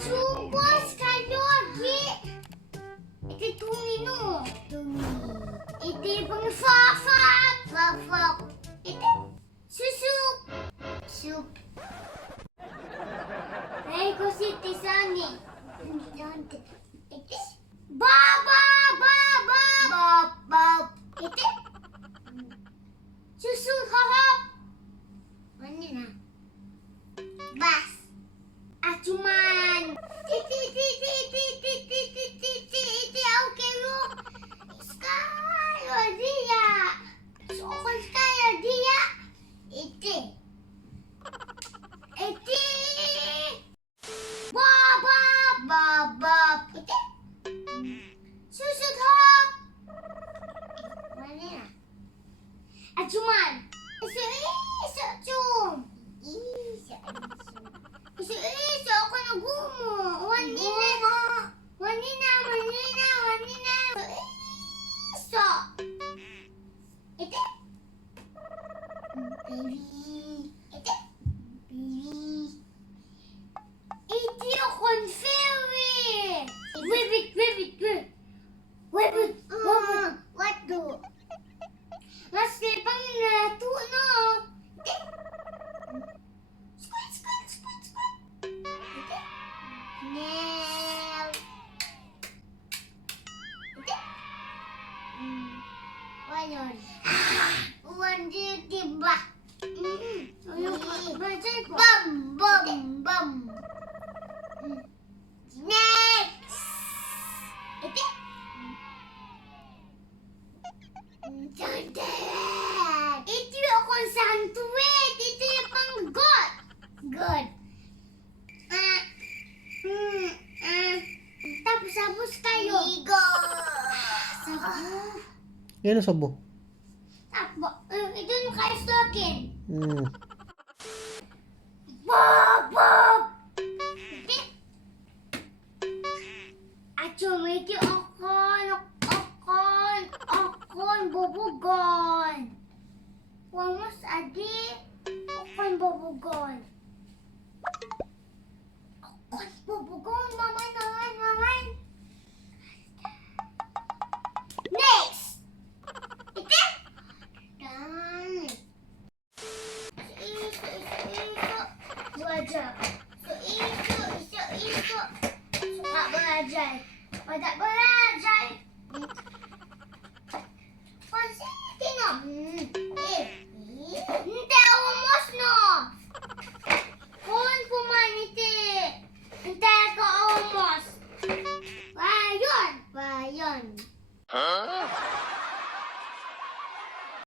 Sugos kayo, Gi. Ito tuni, no? Tuni. Ito pang fafak. Fafak. Ito susup. Soup. Ay, ko si Tisani. Ito baba, baba. Bab, bab. Ito susu, hahap. Ano na? Bas. Cuman ti okay lo. Sekali dia. Sokon sekali dia. Iti. Baba, baba. Iti. Susut hop. Mana? Cuman. Iso cum. Iso ako nagumo. Wanina. Iso. Ito. Baby. Ito. Baby. Ito akong fairy. Rabbit. What do? Mas lepang na tuno. Ito. Squid. Nail. Wayon. Wandi tiba. Bum. Next. Ito. Jangan. Ito akong santuit. Ito yung pang God. Tapos kayo. Ligo. Sabo. Yan ang sabo. Sabo. Ito yung kayo sa akin. Bob. Ito. Ito okon, bobugon. Wamos adi. Okon, bobugon. Maman. Next. Ito. Dan. Iso. Belajar. Iso. Suka belajar. Pada belajar. Tengok. Hindi umos no. Kun pumaniti. Hindi ako umos. Wayon.